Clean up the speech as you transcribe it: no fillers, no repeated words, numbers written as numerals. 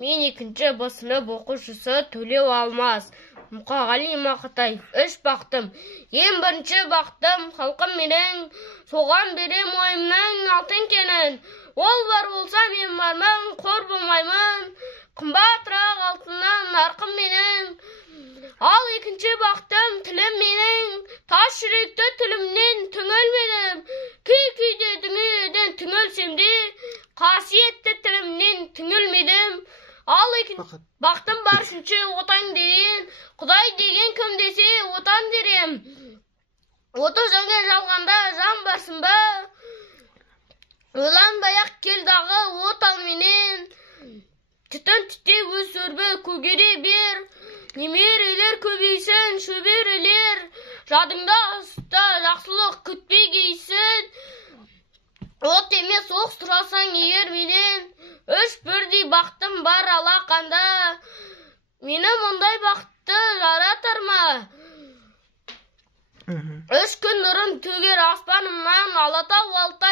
Мен 2-ші сынып оқушысы Төлеу Алмас. Мұқағали Мақатаев. 3 бақтым. Ең бірінші бақтым халқым менің, соған берем ойымның алтын кенін. Ол бар болса мен бармын, қор болмаймын, қымбатырақ алтыннан нарқым менің. Ал 2-ші бақтым тілім менің, тас жүректі тілімнен түңілмедім. Кей-кейде дүниеден түңілсем де, қасиетті тілімнен түңілмедім. Ал 2-ші бақтым бар үшінші отан деген, Құдай деген кім десе отан дерем. Оты жөнге жалғанда жан барсын ба, ойланбай-ақ кел дағы от ал менен. Түтін түте өз өрбі көгере бер, немерелер көбейсін шөберелер, жадыңда ұста жақсылық күтпей кейсін. От емес оқ сұрасаң егер менен, 3 бірдей бақтым бар алақанда, мені мұндай бақытты жаратар ма? 3 күн нұрын төгер аспанымнан, Алатау алтай